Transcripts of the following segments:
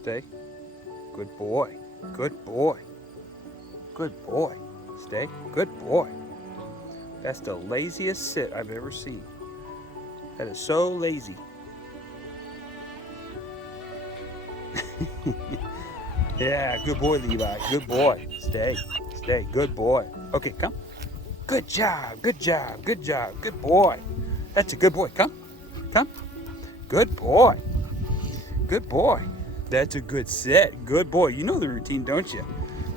Stay. Good boy. Good boy. Good boy. Stay. Good boy. That's the laziest sit I've ever seen. That is so lazy. Yeah, good boy, Levi. Good boy. Stay. Stay. Good boy. Okay, come. Good job. Good job. Good job. Good boy. That's a good boy. Come. Come. Good boy. Good boy. That's a good sit. Good boy. You know the routine, don't you?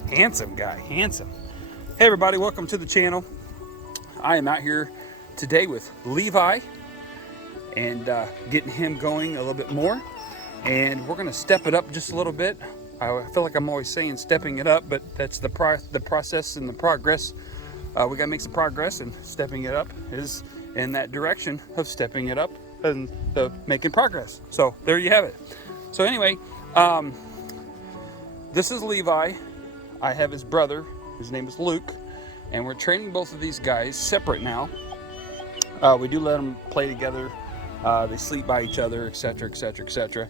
Handsome guy. Handsome. Hey, everybody. Welcome to the channel. I am out here today with Levi and getting him going a little bit more. And we're going to step it up just a little bit. I feel like I'm always saying stepping it up, but that's the process and the progress. We got to make some progress, and stepping it up is in that direction of stepping it up and making progress. So there you have it. So anyway, this is Levi. I have his brother. His name is Luke, and we're training both of these guys separate now. We do let them play together. They sleep by each other, etc., etc., etc.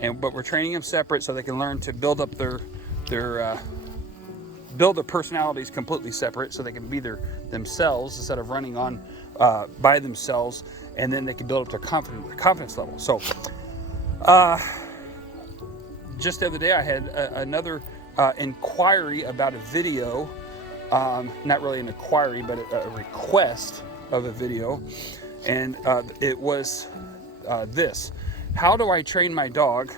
But we're training them separate so they can learn to build up their personalities completely separate, so they can be themselves instead of running on by themselves, and then they can build up their confidence level. So just the other day I had another inquiry about a video, not really an inquiry, but a request of a video, and it was this: how do I train my dog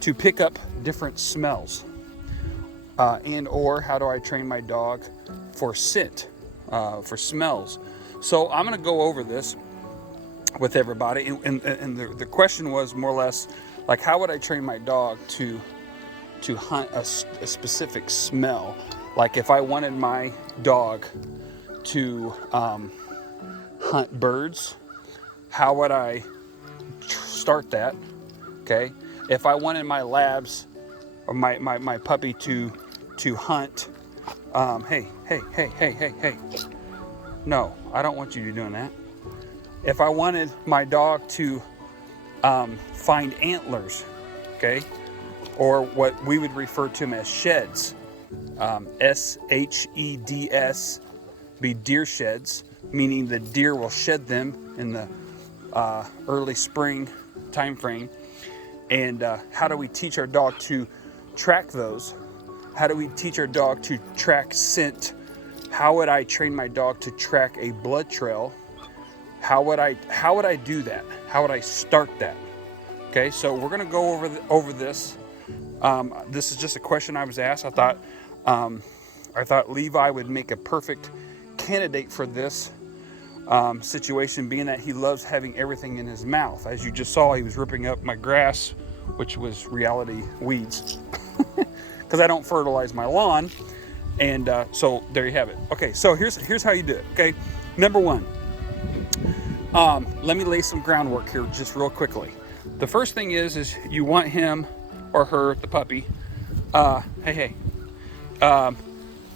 to pick up different smells? And/or how do I train my dog for scent, for smells? So I'm going to go over this with everybody. And the question was more or less like, how would I train my dog to hunt a specific smell? Like if I wanted my dog to hunt birds, how would I start that? Okay. If I wanted my labs or my puppy to hunt, hey, no, I don't want you to be doing that. If I wanted my dog to find antlers, okay, or what we would refer to them as sheds, sheds, be deer sheds, meaning the deer will shed them in the early spring time frame. And how do we teach our dog to track those? How do we teach our dog to track scent? How would I train my dog to track a blood trail? How would I do that? How would I start that? Okay, so we're gonna go over this. This is just a question I was asked. I thought Levi would make a perfect candidate for this situation, being that he loves having everything in his mouth. As you just saw, he was ripping up my grass, which was reality weeds, because I don't fertilize my lawn. And so there you have it. Okay, so here's how you do it. Okay, number one, let me lay some groundwork here just real quickly. The first thing is you want him or her, the puppy,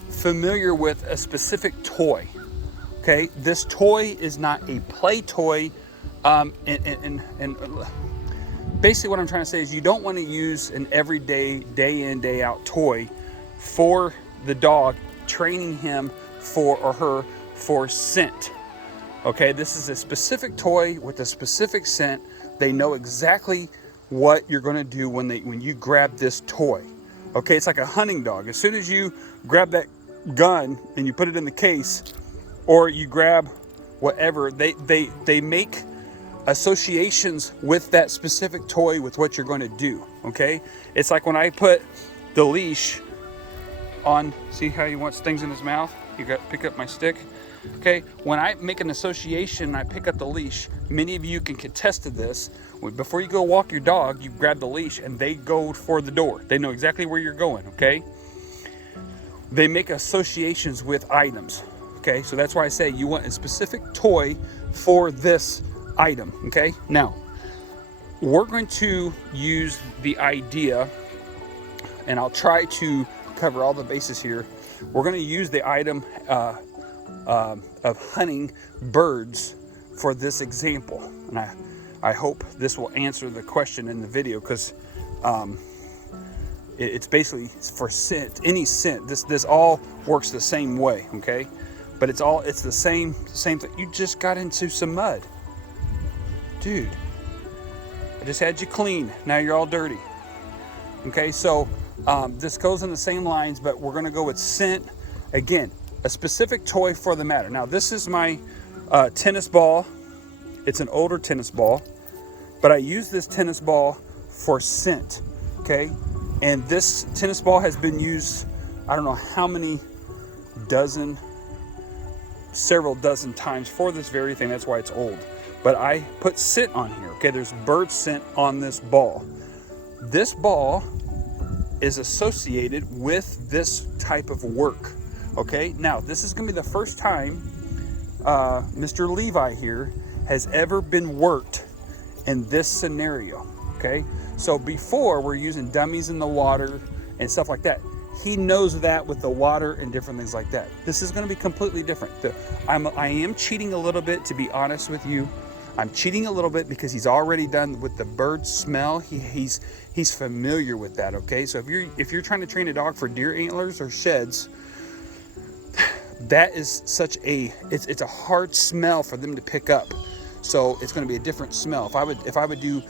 familiar with a specific toy. Okay, this toy is not a play toy, and basically what I'm trying to say is you don't want to use an everyday, day in, day out toy for the dog, training him for or her for scent. Okay, this is a specific toy with a specific scent. They know exactly what you're going to do when you grab this toy. Okay, it's like a hunting dog. As soon as you grab that gun and you put it in the case, or you grab whatever, they make associations with that specific toy with what you're going to do. Okay, it's like when I put the leash on. See how he wants things in his mouth? You got to pick up my stick. Okay, when I make an association, I pick up the leash. Many of you can contest to this. Before you go walk your dog, you grab the leash and they go for the door. They know exactly where you're going. Okay, they make associations with items. Okay, so that's why I say you want a specific toy for this item. Okay, now we're going to use the idea, and I'll try to cover all the bases here. We're going to use the item of hunting birds for this example, and I hope this will answer the question in the video, because It's basically for scent, any scent. This all works the same way, okay? But it's the same thing. You just got into some mud. Dude, I just had you clean. Now you're all dirty. Okay, so this goes in the same lines, but we're gonna go with scent. Again, a specific toy for the matter. Now this is my tennis ball. It's an older tennis ball, but I use this tennis ball for scent, okay? And this tennis ball has been used, I don't know how many several dozen times for this very thing. That's why it's old. But I put scent on here, okay? There's bird scent on this ball. This ball is associated with this type of work, okay? Now, this is gonna be the first time Mr. Levi here has ever been worked in this scenario, okay? So before, we're using dummies in the water and stuff like that. He knows that with the water and different things like that. This is gonna be completely different. I am cheating a little bit, to be honest with you. I'm cheating a little bit because he's already done with the bird smell. He's familiar with that, okay? So if you're trying to train a dog for deer antlers or sheds, that is it's a hard smell for them to pick up. So it's going to be a different smell. If I would do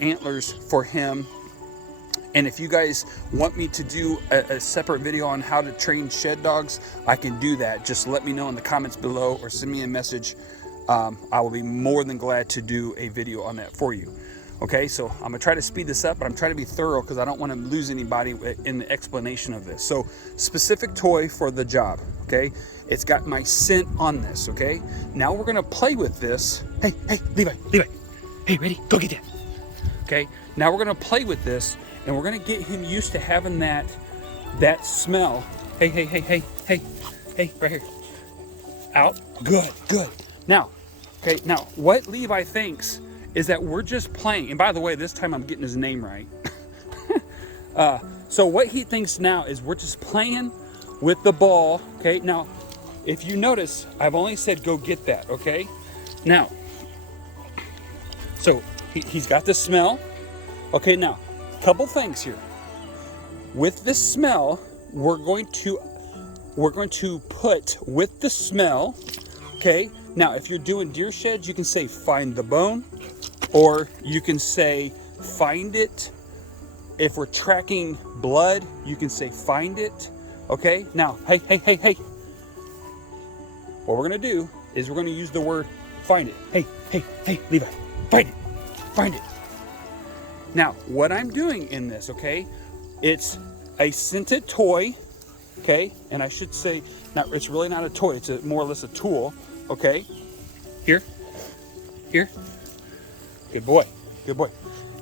antlers for him, and if you guys want me to do a separate video on how to train shed dogs, I can do that. Just let me know in the comments below or send me a message. I will be more than glad to do a video on that for you. Okay, so I'm gonna try to speed this up, but I'm trying to be thorough because I don't want to lose anybody in the explanation of this. So, specific toy for the job, okay? It's got my scent on this, okay? Now we're gonna play with this. Hey, Levi, hey, ready? Go get that. Okay, now we're gonna play with this and we're gonna get him used to having that smell. Hey, right here. Out, good. Now, okay, now what Levi thinks is that we're just playing. And by the way, this time I'm getting his name right. So what he thinks now is we're just playing with the ball, okay? Now, if you notice, I've only said go get that, okay? Now, so he's got the smell. Okay, now, a couple things here. With this smell, we're going to put with the smell, okay? Now, if you're doing deer sheds, you can say find the bone, or you can say find it. If we're tracking blood, you can say find it, okay? Now, hey. What we're gonna do is we're gonna use the word find it. Hey, Levi, find it. Now, what I'm doing in this, okay, it's a scented toy, okay? And I should say, it's really not a toy, it's more or less a tool, okay? Here. Good boy.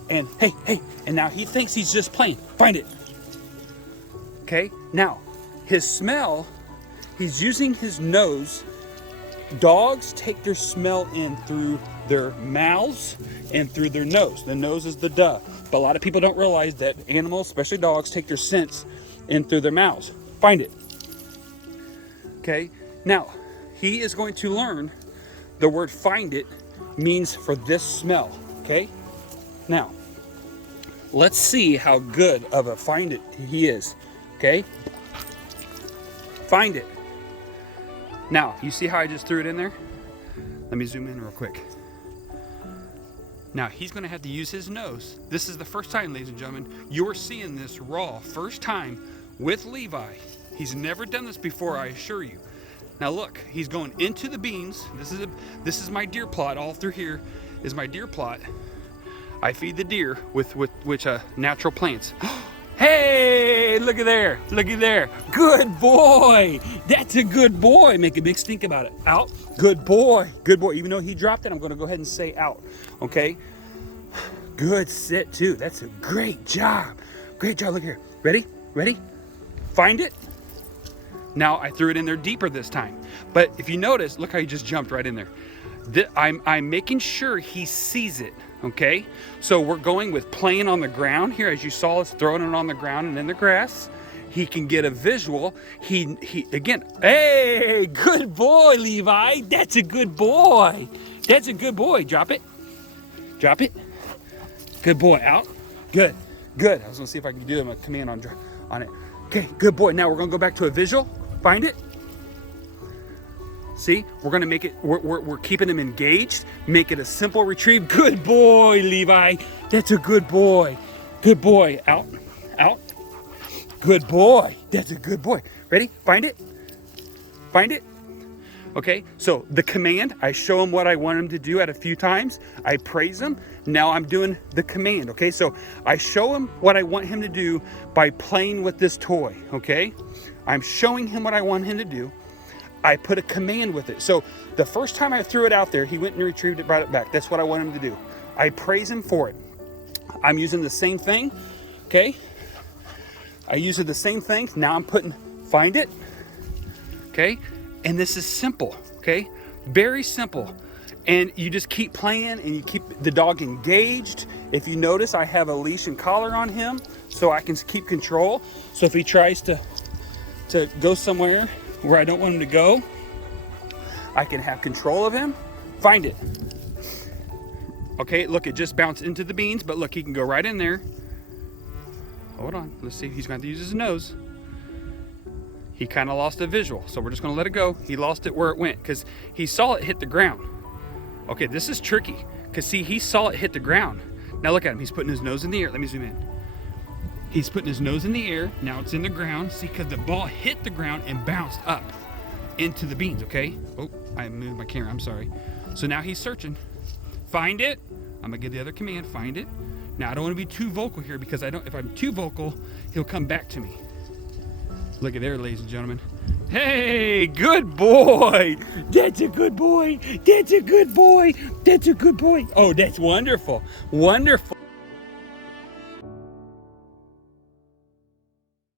And hey, and now he thinks he's just playing. Find it. Okay, now his smell, he's using his nose. Dogs take their smell in through their mouths and through their nose. The nose is the duh. But a lot of people don't realize that animals, especially dogs, take their scents in through their mouths. Find it. Okay, now he is going to learn the word find it means for this smell, okay? Now, let's see how good of a find it he is, okay? Find it. Now, you see how I just threw it in there? Let me zoom in real quick. Now, he's gonna have to use his nose. This is the first time, ladies and gentlemen, you're seeing this raw, first time with Levi. He's never done this before, I assure you. Now look, he's going into the beans. This is my deer plot. All through here is my deer plot. I feed the deer with natural plants. Hey, look at there. Good boy. That's a good boy. Make a big stink about it. Out. Good boy. Even though he dropped it, I'm going to go ahead and say out. Okay. Good sit too. That's a great job. Look here. Ready? Find it. Now I threw it in there deeper this time. But if you notice, look how he just jumped right in there. I'm making sure he sees it, okay? So we're going with playing on the ground here. As you saw us throwing it on the ground and in the grass. He can get a visual. He again, hey, good boy, Levi. That's a good boy. Drop it. Good boy, out. Good, good. I was gonna see if I can do him a command on it. Okay, good boy. Now we're gonna go back to a visual. Find it. See, we're gonna make it, we're keeping him engaged. Make it a simple retrieve. Good boy, Levi. That's a good boy. Good boy. Out, out. Good boy. That's a good boy. Ready? Find it. Find it. Okay, so the command, I show him what I want him to do at a few times. I praise him. Now I'm doing the command, okay? So I show him what I want him to do by playing with this toy, okay? I'm showing him what I want him to do. I put a command with it. So the first time I threw it out there, he went and retrieved it, brought it back. That's what I want him to do. I praise him for it. I'm using the same thing, okay? I use the same thing. Now I'm putting, find it, okay? And this is simple, okay? Very simple. And you just keep playing and you keep the dog engaged. If you notice, I have a leash and collar on him so I can keep control. So if he tries to go somewhere where I don't want him to go, I can have control of him. Find it. Okay, look, it just bounced into the beans, but look, he can go right in there. Hold on, let's see, he's going to use his nose. He kind of lost a visual, so we're just gonna let it go. He lost it where it went because he saw it hit the ground. Okay, this is tricky because see, he saw it hit the ground. Now look at him, he's putting his nose in the air. Let me zoom in. He's putting his nose in the air. Now it's in the ground. See, because the ball hit the ground and bounced up into the beans, okay? Oh, I moved my camera, I'm sorry. So now he's searching. Find it. I'm gonna give the other command, find it. Now I don't wanna be too vocal here because if I'm too vocal, he'll come back to me. Look at there, ladies and gentlemen. Hey, good boy. That's a good boy. That's a good boy. That's a good boy. Oh, that's wonderful. Wonderful.